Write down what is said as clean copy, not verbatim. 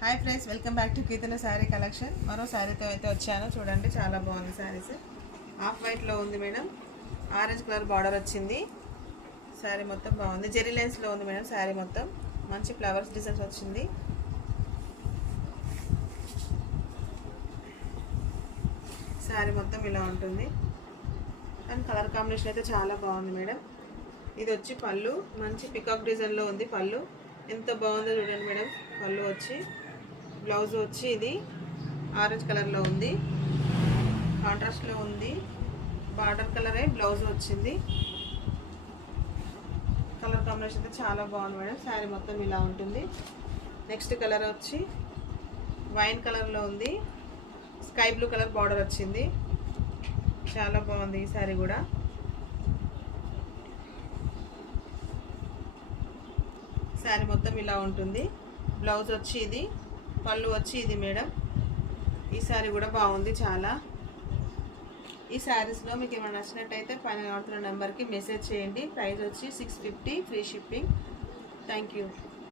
Hi friends, welcome back to Keerthana sari collection. మరో శారీతో అయితే వచ్చాను. చూడండి, చాలా బాగుంది శారీస్. ఆఫ్ వైట్లో ఉంది మేడం, ఆరెంజ్ కలర్ బార్డర్ వచ్చింది. శారీ మొత్తం బాగుంది, జెరీ లైన్స్లో ఉంది మేడం. శారీ మొత్తం మంచి ఫ్లవర్స్ డిజైన్స్ వచ్చింది. శారీ మొత్తం ఇలా ఉంటుంది అండ్ కలర్ కాంబినేషన్ అయితే చాలా బాగుంది మేడం. ఇది వచ్చి పళ్ళు, మంచి పికాక్ డిజైన్లో ఉంది పళ్ళు. ఎంత బాగుందో చూడండి మేడం. పళ్ళు వచ్చి, బ్లౌజ్ వచ్చి ఇది ఆరెంజ్ కలర్లో ఉంది, కాంట్రాస్ట్లో ఉంది. బార్డర్ కలరే బ్లౌజ్ వచ్చింది. కలర్ కాంబినేషన్ అయితే చాలా బాగుంది మేడం. శారీ మొత్తం ఇలా ఉంటుంది. నెక్స్ట్ కలర్ వచ్చి వైన్ కలర్లో ఉంది, స్కై బ్లూ కలర్ బార్డర్ వచ్చింది. చాలా బాగుంది ఈ శారీ కూడా. శారీ మొత్తం ఇలా ఉంటుంది. బ్లౌజ్ వచ్చి ఇది, పళ్ళు వచ్చి ఇది మేడం. ఈ శారీ కూడా బాగుంది చాలా. ఈ శారీస్లో మీకు ఏమైనా నచ్చినట్టయితే పైన అవుతున్న నెంబర్కి మెసేజ్ చేయండి. ప్రైస్ వచ్చి 650, ఫ్రీ షిప్పింగ్. Thank you.